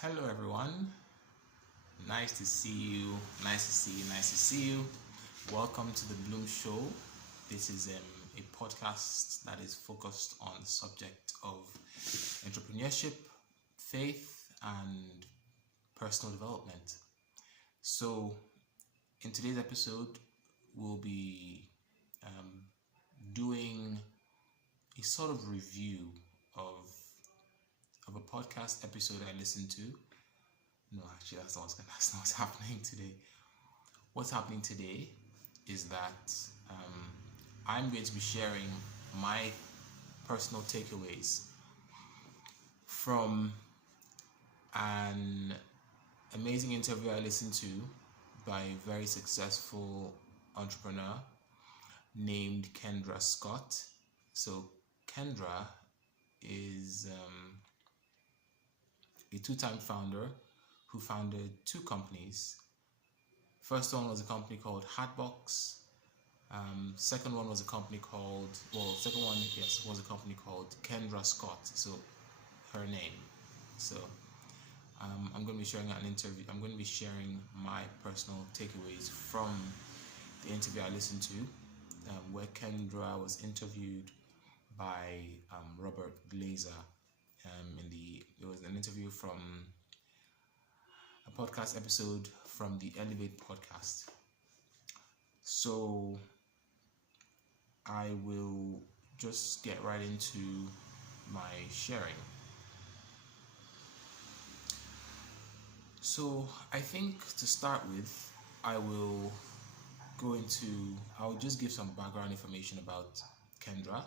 Hello, everyone. Nice to see you. Nice to see you. Nice to see you. Welcome to the Bloom Show. This is a podcast that is focused on the subject of entrepreneurship, faith, and personal development. So, in today's episode, we'll be um, doing a sort of review of a podcast episode I listened to. No, actually, that's not what's happening today. What's happening today is that I'm going to be sharing my personal takeaways from an amazing interview I listened to by a very successful entrepreneur named Kendra Scott. So, Kendra is a two-time founder who founded two companies. First one was a company called Hatbox. Second one was a company called, was a company called Kendra Scott. So her name. So I'm going to be sharing an interview. I'm going to be sharing my personal takeaways from the interview I listened to, where Kendra was interviewed by Robert Glazer. It was an interview from a podcast episode from the Elevate podcast. So I will just get right into my sharing. So I think to start with, I'll just give some background information about Kendra,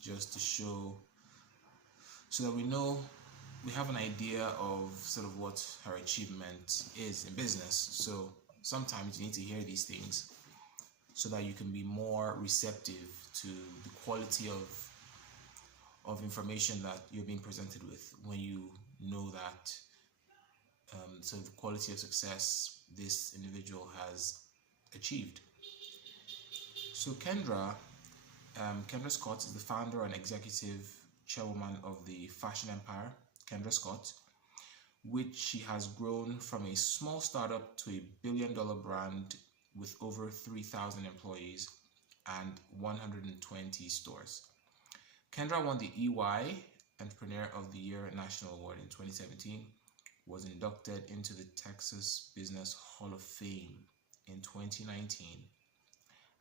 just to show, so that we have an idea of sort of what her achievement is in business. So sometimes you need to hear these things so that you can be more receptive to the quality of information that you're being presented with when you know that so the quality of success this individual has achieved. So Kendra Scott is the founder and executive chairwoman of the fashion empire, Kendra Scott, which she has grown from a small startup to a billion-dollar brand with over 3,000 employees and 120 stores. Kendra won the EY Entrepreneur of the Year National Award in 2017, was inducted into the Texas Business Hall of Fame in 2019,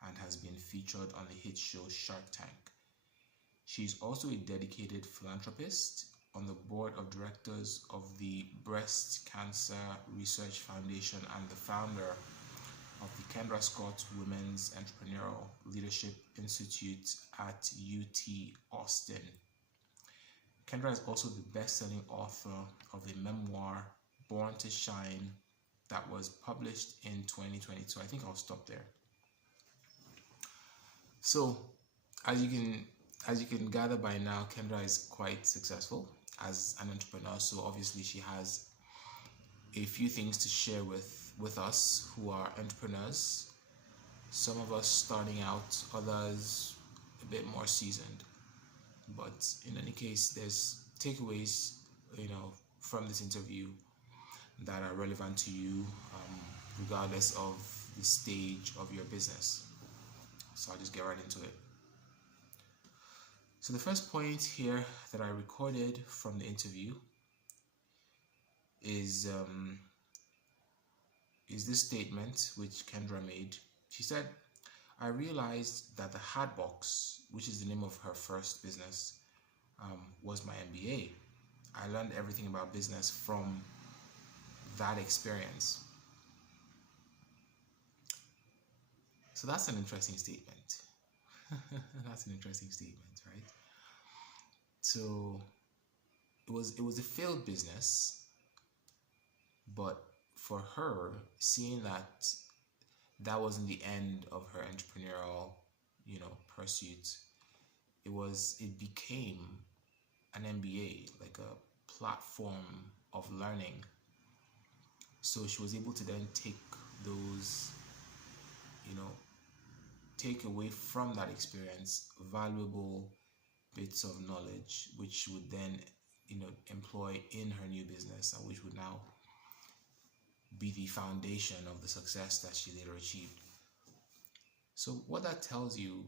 and has been featured on the hit show Shark Tank. She's also a dedicated philanthropist on the board of directors of the Breast Cancer Research Foundation and the founder of the Kendra Scott Women's Entrepreneurial Leadership Institute at UT Austin. Kendra is also the best-selling author of a memoir, Born to Shine, that was published in 2022. I think I'll stop there. So, as you can gather by now, Kendra is quite successful as an entrepreneur. So obviously she has a few things to share with us who are entrepreneurs. Some of us starting out, others a bit more seasoned. But in any case, there's takeaways, from this interview that are relevant to you, regardless of the stage of your business. So I'll just get right into it. So the first point here that I recorded from the interview is this statement which Kendra made. She said, "I realized that the Hatbox, which is the name of her first business, was my MBA. I learned everything about business from that experience." So that's an interesting statement. That's an interesting statement, right? So it was a failed business, but for her, seeing that wasn't the end of her entrepreneurial, pursuit, it became an MBA, like a platform of learning. So she was able to then take those, take away from that experience valuable bits of knowledge, which would then, deploy in her new business, and which would now be the foundation of the success that she later achieved. So what that tells you,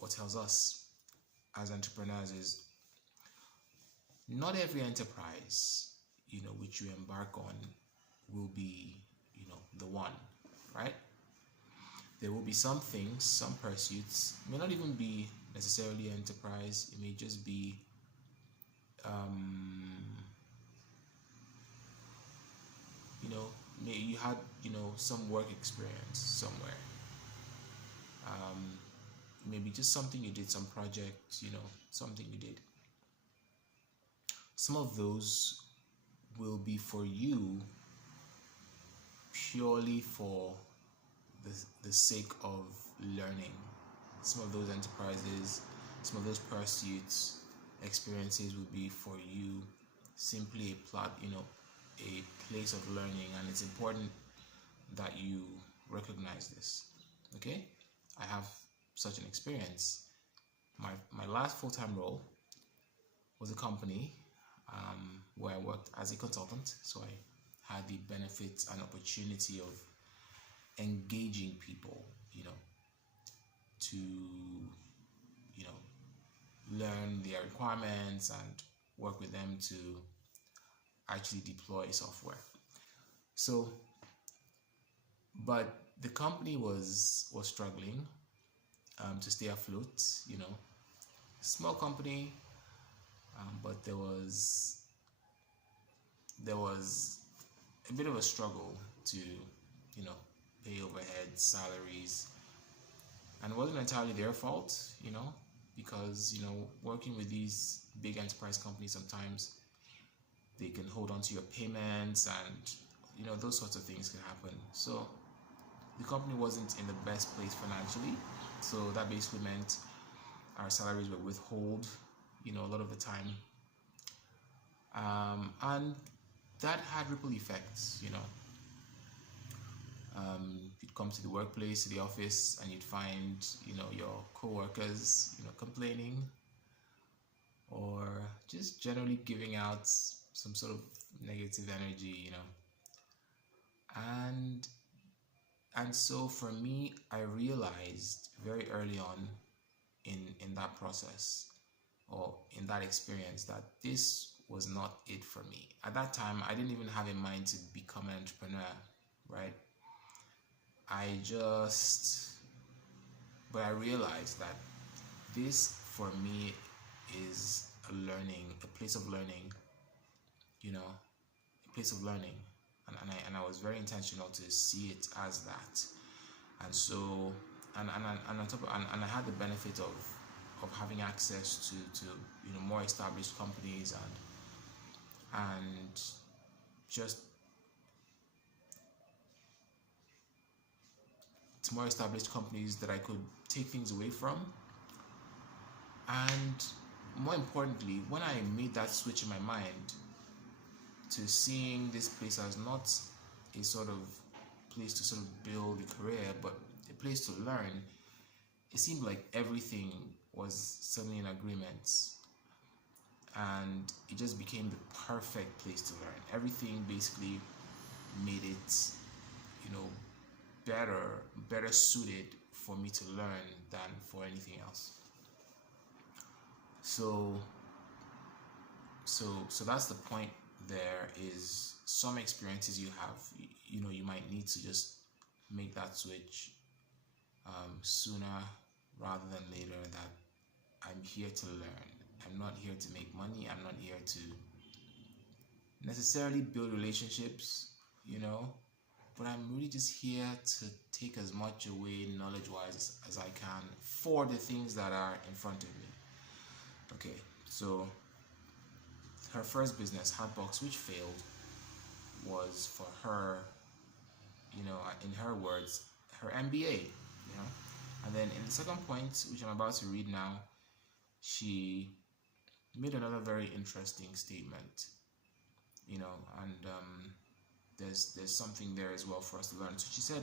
or tells us as entrepreneurs, is not every enterprise, which you embark on will be, the one, right? There will be some things, some pursuits, it may not even be necessarily enterprise, it may just be you had some work experience somewhere, maybe just something you did, some project, something you did. Some of those will be for you purely for the sake of learning. Some of those enterprises, some of those pursuits, experiences will be for you simply a place of learning, and it's important that you recognize this. Okay, I have such an experience. My last full-time role was a company where I worked as a consultant, so I had the benefits and opportunity of engaging people, to learn their requirements and work with them to actually deploy software. So, but the company was struggling to stay afloat, small company, but there was a bit of a struggle to pay overhead, salaries, and it wasn't entirely their fault, because working with these big enterprise companies, sometimes they can hold on to your payments, and those sorts of things can happen. So the company wasn't in the best place financially, so that basically meant our salaries were withheld a lot of the time, and that had ripple effects. You'd come to the workplace, to the office, and you'd find your co-workers complaining, or just generally giving out some sort of negative energy, and so for me, I realized very early on in that process, or in that experience, that this was not it for me. At that time, I didn't even have in mind to become an entrepreneur, right? But I realized that this for me is a place of learning, a place of learning, and I was very intentional to see it as that. And so, and on top of, and I had the benefit of having access to more established companies, and just to more established companies that I could take things away from. And more importantly, when I made that switch in my mind to seeing this place as not a sort of place to sort of build a career, but a place to learn, it seemed like everything was suddenly in agreement, and it just became the perfect place to learn. Everything basically made it, better suited for me to learn than for anything else. So that's the point. There is some experiences you have, you might need to just make that switch sooner rather than later, that I'm here to learn. I'm not here to make money. I'm not here to necessarily build relationships, but I'm really just here to take as much away knowledge-wise as I can for the things that are in front of me. Okay, so her first business, Hatbox, which failed, was for her, in her words, her MBA, And then in the second point, which I'm about to read now, she made another very interesting statement, and there's something there as well for us to learn. So she said,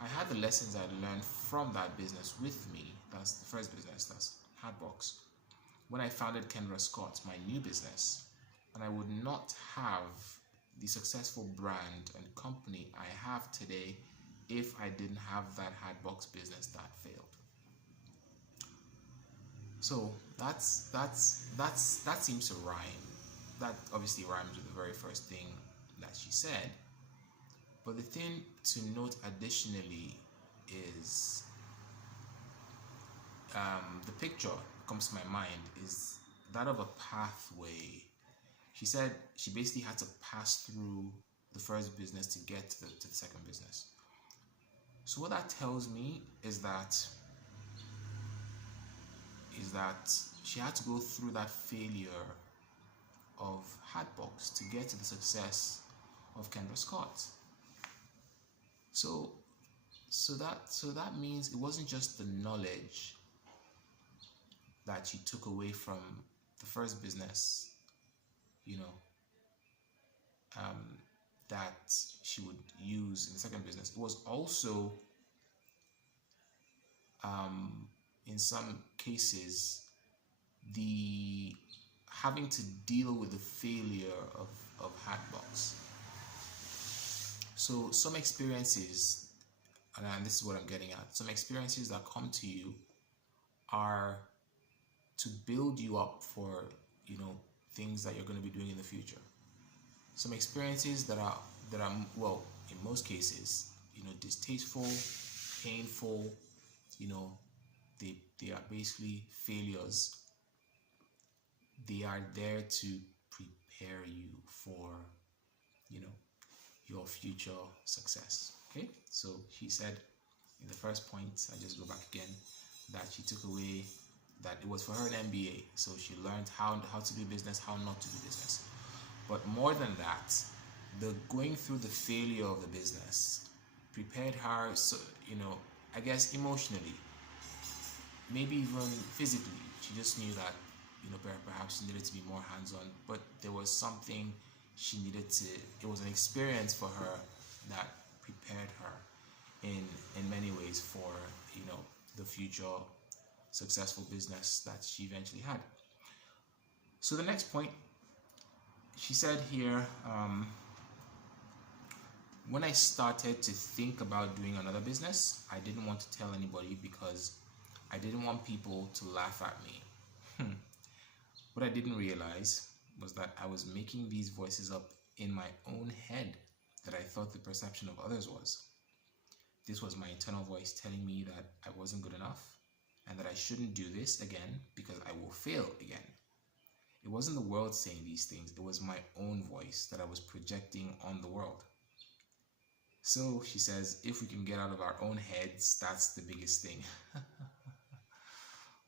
I had the lessons I learned from that business with me. That's the first business, that's Hatbox. When I founded Kendra Scott, my new business, and I would not have the successful brand and company I have today if I didn't have that hatbox business that failed. So that seems to rhyme. That obviously rhymes with the very first thing that she said. But the thing to note additionally is the picture comes to my mind is that of a pathway. She said she basically had to pass through the first business to get to the second business. So what that tells me is that she had to go through that failure of Hatbox to get to the success of Kendra Scott. So that means it wasn't just the knowledge that she took away from the first business, that she would use in the second business. It was also, in some cases, the having to deal with the failure of Hatbox. So some experiences, and this is what I'm getting at, some experiences that come to you are to build you up for, things that you're going to be doing in the future. Some experiences that are well, in most cases, distasteful, painful, they are basically failures. They are there to prepare you for, your future success. Okay, so she said in the first point, I just go back again, that she took away that it was for her an MBA, so she learned how to do business, how not to do business. But more than that, the going through the failure of the business prepared her, so I guess emotionally, maybe even physically. She just knew that perhaps she needed to be more hands-on, but there was something she needed to. It was an experience for her that prepared her in many ways for the future successful business that she eventually had. So the next point, she said here, when I started to think about doing another business, I didn't want to tell anybody because I didn't want people to laugh at me. What I didn't realize was that I was making these voices up in my own head that I thought the perception of others was. This was my internal voice telling me that I wasn't good enough and that I shouldn't do this again because I will fail again. It wasn't the world saying these things, it was my own voice that I was projecting on the world. So she says, if we can get out of our own heads, that's the biggest thing.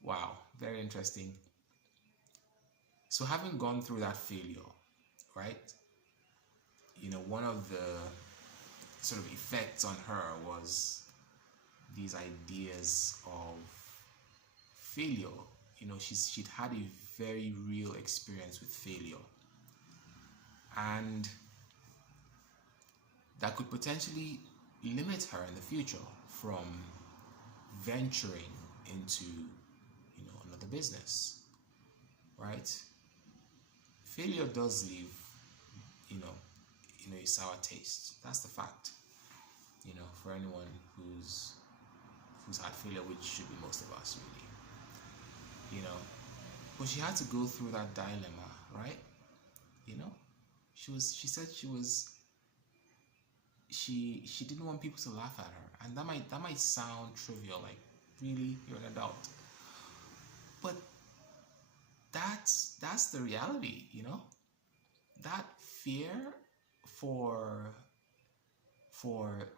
Wow, very interesting. So having gone through that failure, right? One of the sort of effects on her was these ideas of failure. She'd had a very real experience with failure, and that could potentially limit her in the future from venturing into another business, right? Failure does leave a sour taste. That's the fact. For anyone who's had failure, which should be most of us, really. But she had to go through that dilemma, right? She said she didn't want people to laugh at her, and that might sound trivial, like, really, you're an adult, but that's the reality. That fear for failure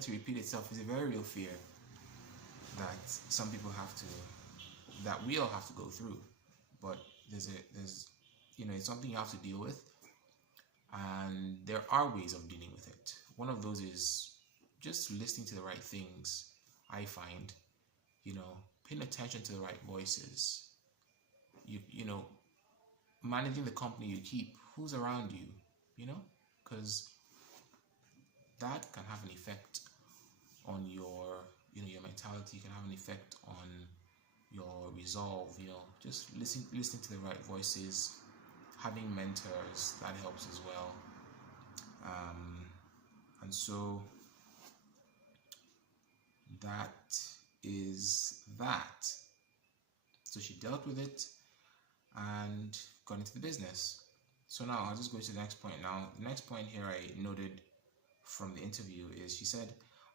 to repeat itself is a very real fear that some people that we all have to go through. But there's it's something you have to deal with, and there are ways of dealing with it. One of those is just listening to the right things. I find, paying attention to the right voices. Managing the company you keep, who's around you, because that can have an effect on your mentality, can have an effect on your resolve, just listening to the right voices, having mentors, that helps as well. And so that is that. So she dealt with it and got into the business. So now I'll just go to the next point. Now, the next point here I noted from the interview is she said,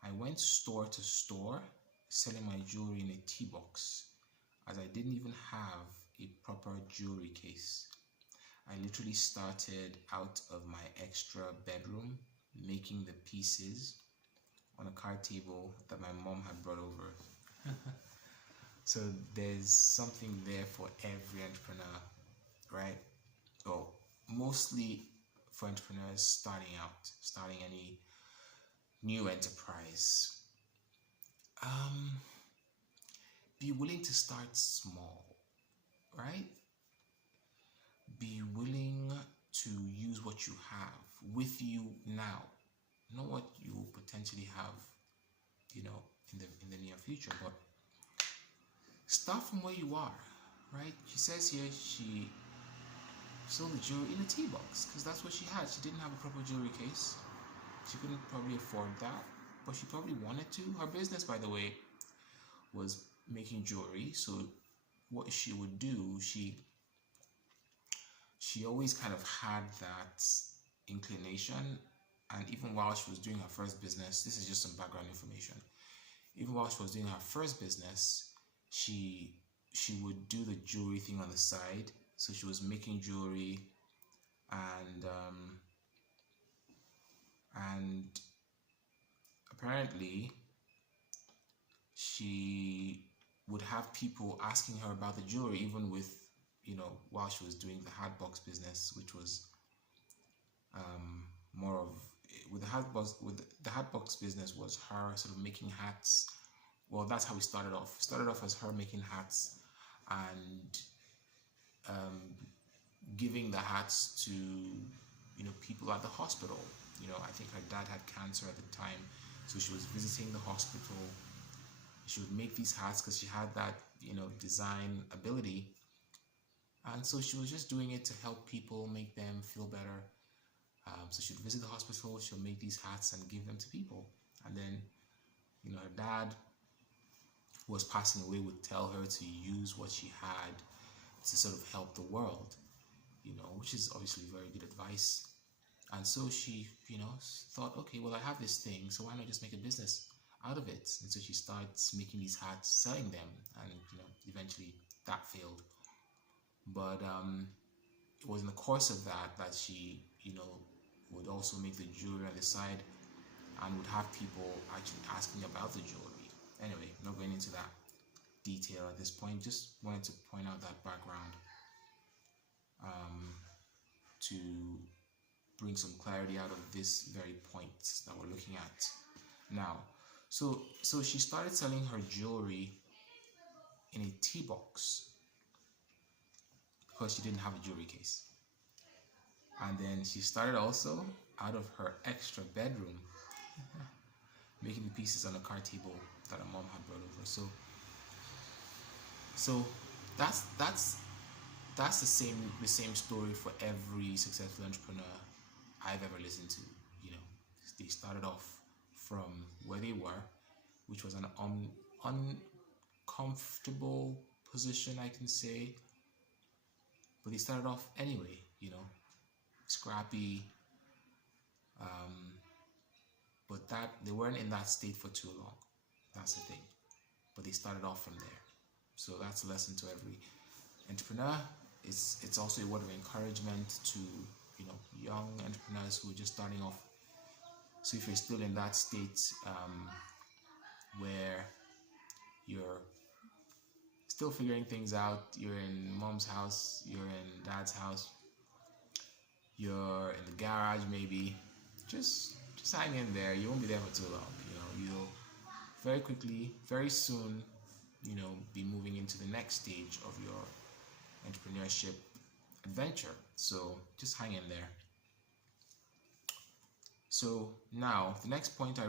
I went store to store selling my jewelry in a tea box as I didn't even have a proper jewelry case. I literally started out of my extra bedroom making the pieces on a card table that my mom had brought over. So there's something there for every entrepreneur, right? Well, mostly for entrepreneurs starting any new enterprise. Be willing to start small, right? Be willing to use what you have with you now, not what you will potentially have, in the near future, but start from where you are, right? She says here she sold the jewelry in a tea box because that's what she had. She didn't have a proper jewelry case. She couldn't probably afford that, but she probably wanted to. Her business, by the way, was making jewelry. So what she would do, she always kind of had that inclination. And even while she was doing her first business, this is just some background information. Even while she was doing her first business, she would do the jewelry thing on the side. So she was making jewelry, and apparently she would have people asking her about the jewelry, even with while she was doing the hat box business, which was more of with the hat box business was her sort of making hats. Well, that's how we started off. Started off as her making hats and giving the hats to people at the hospital. I think her dad had cancer at the time, so she was visiting the hospital. She would make these hats because she had that design ability, and so she was just doing it to help people, make them feel better. So she'd visit the hospital, she'll make these hats and give them to people. And then, her dad who was passing away would tell her to use what she had to sort of help the world, which is obviously very good advice. And so she, thought, okay, well, I have this thing, so why not just make a business out of it? And so she starts making these hats, selling them, and, eventually that failed. But it was in the course of that she, would also make the jewelry on the side and would have people actually asking about the jewelry. Anyway, not going into that detail at this point, just wanted to point out that background to bring some clarity out of this very point that we're looking at now. So she started selling her jewelry in a tea box because she didn't have a jewelry case. And then she started also out of her extra bedroom making the pieces on a card table that her mom had brought over. So that's the same story for every successful entrepreneur I've ever listened to. They started off from where they were, which was an uncomfortable position, I can say, but they started off anyway, scrappy, but that they weren't in that state for too long. That's the thing. But they started off from there. So that's a lesson to every entrepreneur. It's also a word of encouragement to young entrepreneurs who are just starting off. So if you're still in that state where you're still figuring things out, you're in mom's house, you're in dad's house, you're in the garage maybe, just hang in there. You won't be there for too long. You'll very quickly, very soon, be moving into the next stage of your entrepreneurship adventure. So just hang in there. So now the next point I